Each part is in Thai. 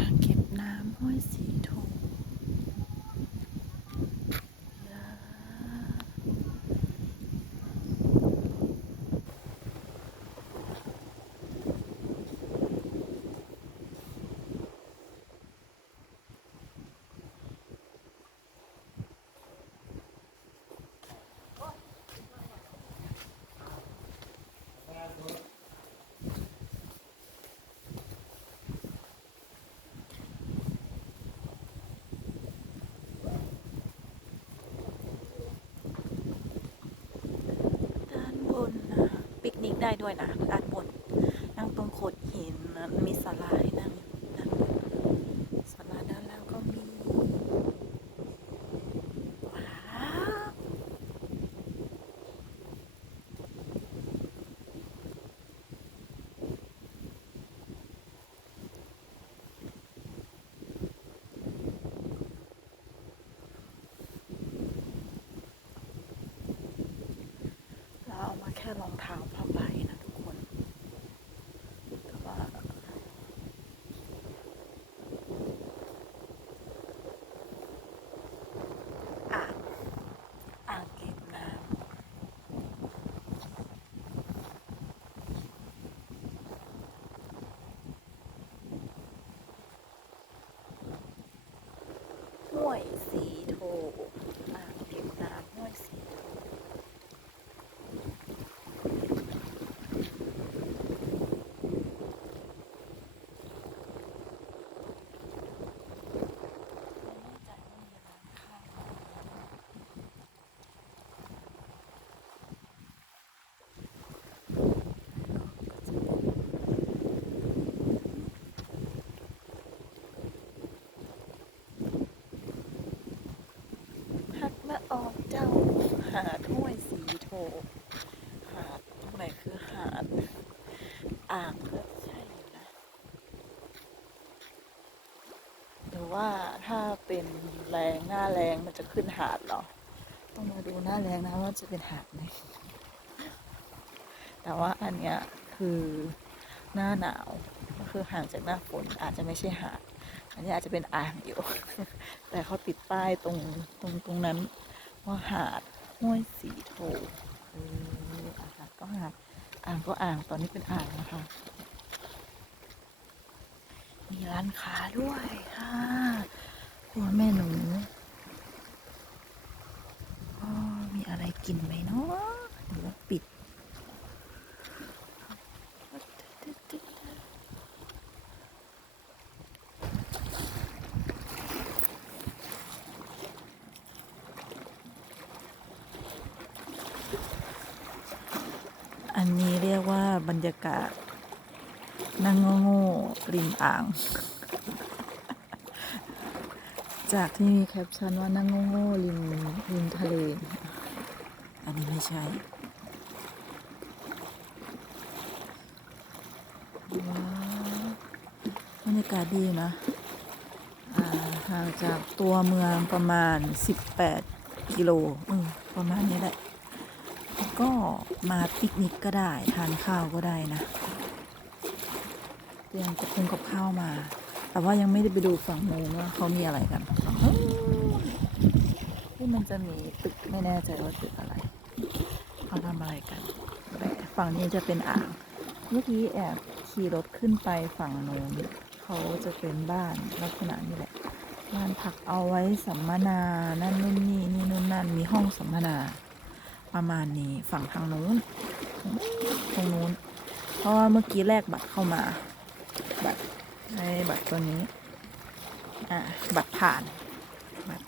อ่างเก็บน้ำห้วยสีโทงาด้านบนนะปิกนิก ได้ด้วยนะด้านบนนั่งตรงโขดหินมีศาลาให้นั่งนั่งศาลาด้านล่างก็มีว้าวเราเอามาแค่รองเท้าผ้าใบนะทุกคนแต่ว่าอ่างอ่างเก็บน้ำห้วยสีโทอ่างเก็บน้ำห้วยสีโท ไม่แน่ใจว่ามีร้านข้าวไหมหักมาออกเจ้า หาดห้วยสีโท หาดตรงไหนคือหาด อ่างก็ใช่อยู่นะ หรือว่าถ้าเป็นแรงหน้าแรงมันจะ ขึ้นหาดเหรอ ต้องมาดูหน้าแรงนะว่าจะเป็นหาดไหมแต่ว่าอันเนี้ยคือหน้าหนาวก็คือห่างจากหน้าฝนอาจจะไม่ใช่หาด อันนี้อาจจะเป็นอ่างอยู่ แต่เขาติดป้ายตรงตรงตรงนั้น ว่าหาดห้วยสีโถเอออาหาดก็หาดอ่างก็อ่างตอนนี้เป็นอ่างนะคะมีร้านค้าด้วยค่ะพ่อแม่หนูอ๋อมีอะไร กินไหมเนาะหรือว่าปิด อันนี้เรียกว่าบรรยากาศนั่งโง่ๆริมอ่าง จากที่มีแคปชั่นว่านั่งโง่ๆริมริมทะเล อันนี้ไม่ใช่ว้าวบรรยากาศดีนะอ่าห่างจากตัวเมืองประมาณ 18 กิโลประมาณนี้แหละ ก็มาปิกนิกก็ได้ ทานข้าวก็ได้นะ เตรียมกับคุงกับข้าวมา แต่ว่ายังไม่ได้ไปดูฝั่งโน้นว่าเขามีอะไรกันฝั่งโน้นที่มันจะมีตึกไม่แน่ใจว่าตึกอะไร เขาทำอะไรกันฝั่งนี้จะเป็นอ่าง เมื่อกี้แอบขี่รถขึ้นไปฝั่งโน้นเขาจะเป็นบ้านลักษณะนี้แหละบ้านพักเอาไว้สัมมนานั่นนู่นนี่นี่นู่นนั่นมีห้องสัมมนา ประมาณนี้ฝั่งทางนู้นตรงนู้น เพราะว่าเมื่อกี้แลกบัตรเข้ามา บัตรในบัตรตัวนี้อ่าบัตรผ่านบัตร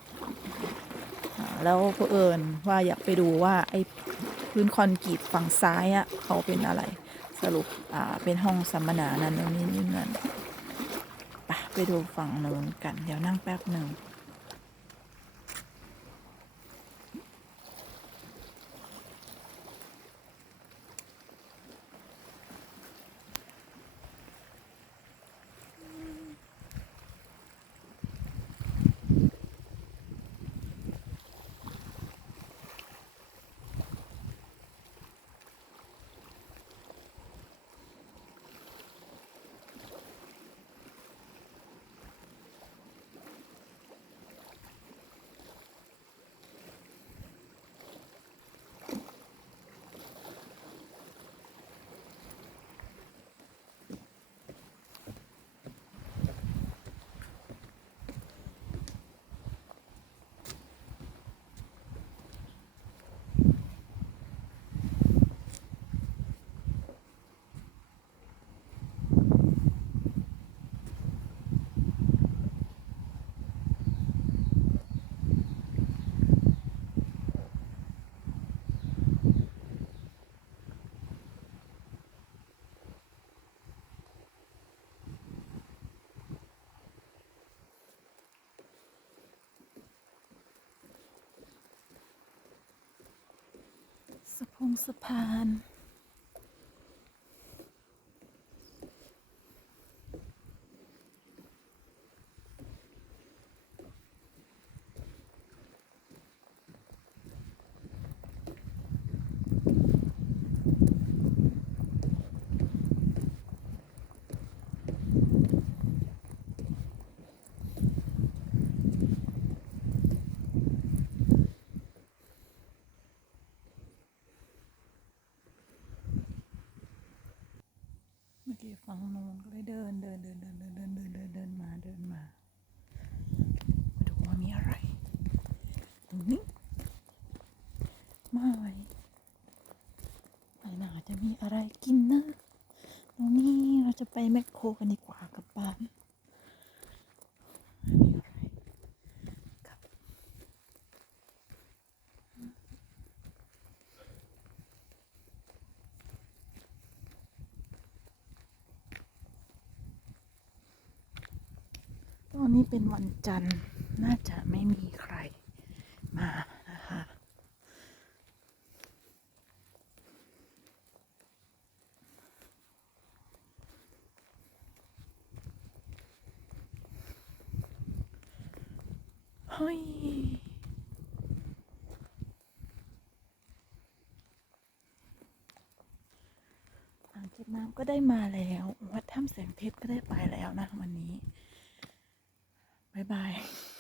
แล้วเผอิญว่าอยากไปดูว่าไอ้ พื้นคอนกรีตฝั่งซ้ายอะ่ะเขาเป็นอะไรสรุปอ่าเป็นห้องสัมมนานั้นนู่นนี่นี่นั่นไปไปดูฝั่งนู้นกัน เดี๋ยวนั่งแป๊บหนึ่ง งสะพาน ที่ฝั่งโน้นก็เลยเดินเดินเดินเดินเดินเดินเดินเดินเดินมาเดินมามาดูว่ามีอะไรตรงนี้มาไว้ไม่น่าจะมีอะไรกินนะตรงนี้เราจะไปแมคโครกันดีกว่ากลับบ้านไม่มีอะไรครับตอ นี้เป็นวันจันทร์ น่าจะไม่มีใครมานะคะเฮ้ยอ่างเก็บน้ำก็ได้มาแล้ว วัดถ้ำแสงเพชรก็ได้ไปแล้วนะวันนี้ Bye bye.